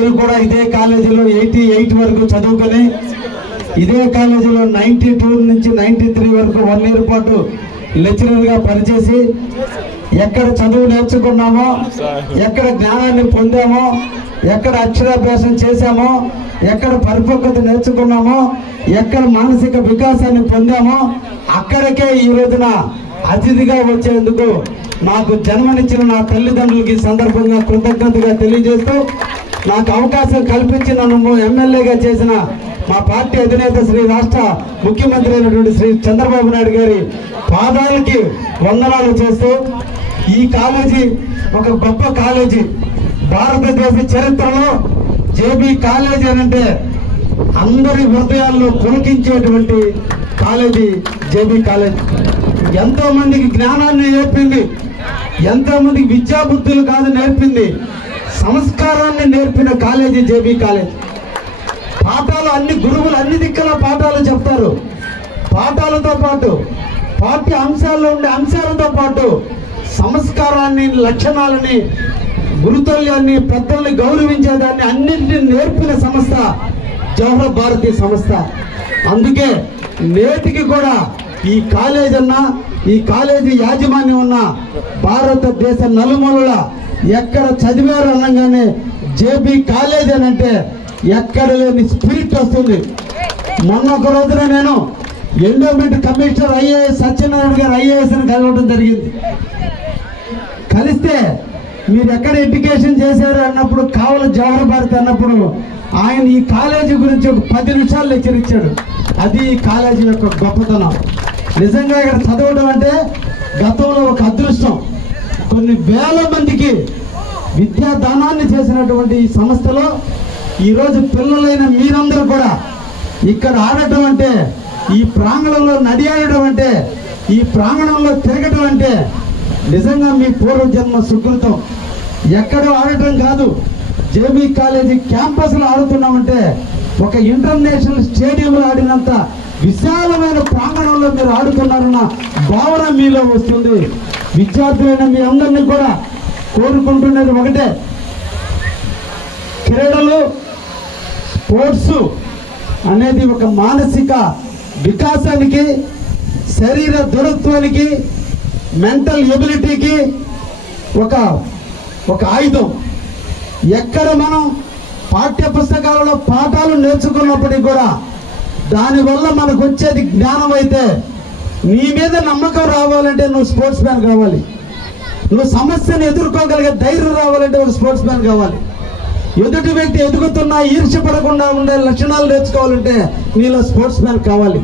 నేను కూడా ఇదే కాలేజీలో 88 వరకు చదువుకొని ఇదే కాలేజీలో 92 నుంచి 93 వరకు 1 ఇయర్ పాటు లెక్చరర్గా పనిచేసి ఎక్కడ చదువు నేర్చుకున్నామో, ఎక్కడ జ్ఞానాన్ని పొందామో, ఎక్కడ అక్షరాభ్యాసం చేశామో, ఎక్కడ పరిపక్వత నేర్చుకున్నామో, ఎక్కడ మానసిక వికాసాన్ని పొందామో అక్కడికే ఈ రోజున అతిథిగా వచ్చేందుకు నాకు జన్మనిచ్చిన నా తల్లిదండ్రులకి సందర్భంగా కృతజ్ఞతగా తెలియజేస్తూ, నాకు అవకాశం కల్పించి నన్ను ఎమ్మెల్యేగా చేసిన మా పార్టీ అధినేత శ్రీ రాష్ట్ర ముఖ్యమంత్రి అయినటువంటి శ్రీ చంద్రబాబు నాయుడు గారి పాదాలకి వందనాలు చేస్తూ, ఈ కాలేజీ ఒక గొప్ప కాలేజీ. భారతదేశ చరిత్రలో జేబీ కాలేజీ అంటే అందరి హృదయాల్లో పులకించేటువంటి కాలేజీ జేబీ కాలేజీ. ఎంతో మందికి జ్ఞానాన్ని నేర్పింది, ఎంతో మందికి విద్యాబుద్ధులు కాదు నేర్పింది, సంస్కారాన్ని నేర్పిన కాలేజీ జేబీ కాలేజీ. పాఠాలు అన్ని గురువులు అన్ని దిక్కుల పాఠాలు చెప్తారు. పాఠాలతో పాటు పాఠ్య అంశాల్లో ఉండే అంశాలతో పాటు సంస్కారాన్ని, లక్షణాలని, గురుతుల్యాన్ని, పెద్దల్ని గౌరవించేదాన్ని అన్నింటినీ నేర్పిన సంస్థ జవహర్ భారతి సంస్థ. అందుకే నేటికి కూడా ఈ కాలేజ్ అన్నా, ఈ కాలేజీ యాజమాన్యం ఉన్న భారతదేశ నలుమూలల ఎక్కడ చదివారు అనగానే జేబీ కాలేజ్ అని అంటే ఎక్కడ లేని స్పిరిట్ వస్తుంది. మొన్న ఒక రోజున నేను ఎండోమెంట్ కమిషనర్ ఐఏఎస్ సత్యనారాయణ గారు ఐఏఎస్ అని కలవడం జరిగింది. కలిస్తే మీరు ఎక్కడ ఎడ్యుకేషన్ చేశారు అన్నప్పుడు కావల జవహర్ భారతి అన్నప్పుడు ఆయన ఈ కాలేజీ గురించి ఒక 10 నిమిషాలు లెక్చర్ ఇచ్చాడు. అది ఈ కాలేజీ యొక్క గొప్పతనం. నిజంగా ఇక్కడ చదవడం అంటే గతంలో ఒక అదృష్టం. కొన్ని వేల మందికి విద్యాదానాన్ని చేసినటువంటి ఈ సంస్థలో ఈరోజు పిల్లలైన మీరందరూ కూడా ఇక్కడ ఆడటం అంటే, ఈ ప్రాంగణంలో నడియాడటం అంటే, ఈ ప్రాంగణంలో తిరగటం అంటే నిజంగా మీ పూర్వజన్మ సుకృతం. ఎక్కడో ఆడటం కాదు, జేబీ కాలేజీ క్యాంపస్లో ఆడుతున్నామంటే ఒక ఇంటర్నేషనల్ స్టేడియంలో ఆడినంత విశాలమైన ప్రాంగణంలో మీరు ఆడుతున్నారన్న భావన మీలో వస్తుంది. విద్యార్థులైన మీ అందరినీ కూడా కోరుకుంటున్నది ఒకటే, క్రీడలు, స్పోర్ట్స్ అనేది ఒక మానసిక వికాసానికి, శరీర దృఢత్వానికి, మెంటల్ ఎబిలిటీకి ఒక ఆయుధం. ఎక్కడ మనం పాఠ్య పుస్తకాలలో పాఠాలు నేర్చుకున్నప్పటికీ కూడా దానివల్ల మనకు వచ్చేది జ్ఞానం అయితే, నీ మీద నమ్మకం రావాలంటే నువ్వు స్పోర్ట్స్ మ్యాన్ కావాలి. నువ్వు సమస్యను ఎదుర్కోగలిగే ధైర్యం రావాలంటే ఒక స్పోర్ట్స్ మ్యాన్ కావాలి. ఎదుటి వ్యక్తి ఎదుగుతున్నా ఈర్ష్యపడకుండా ఉండే లక్షణాలు నేర్చుకోవాలంటే నీలో స్పోర్ట్స్ మ్యాన్ కావాలి.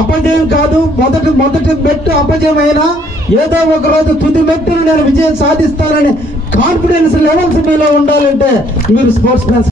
అపజయం కాదు, మొదటి మెట్టు అపజయం అయినా ఏదో ఒక రోజు తుది మెట్టును నేను విజయం సాధిస్తానని కాన్ఫిడెన్స్ లెవెల్స్ మీలో ఉండాలంటే మీరు స్పోర్ట్స్ మ్యాన్.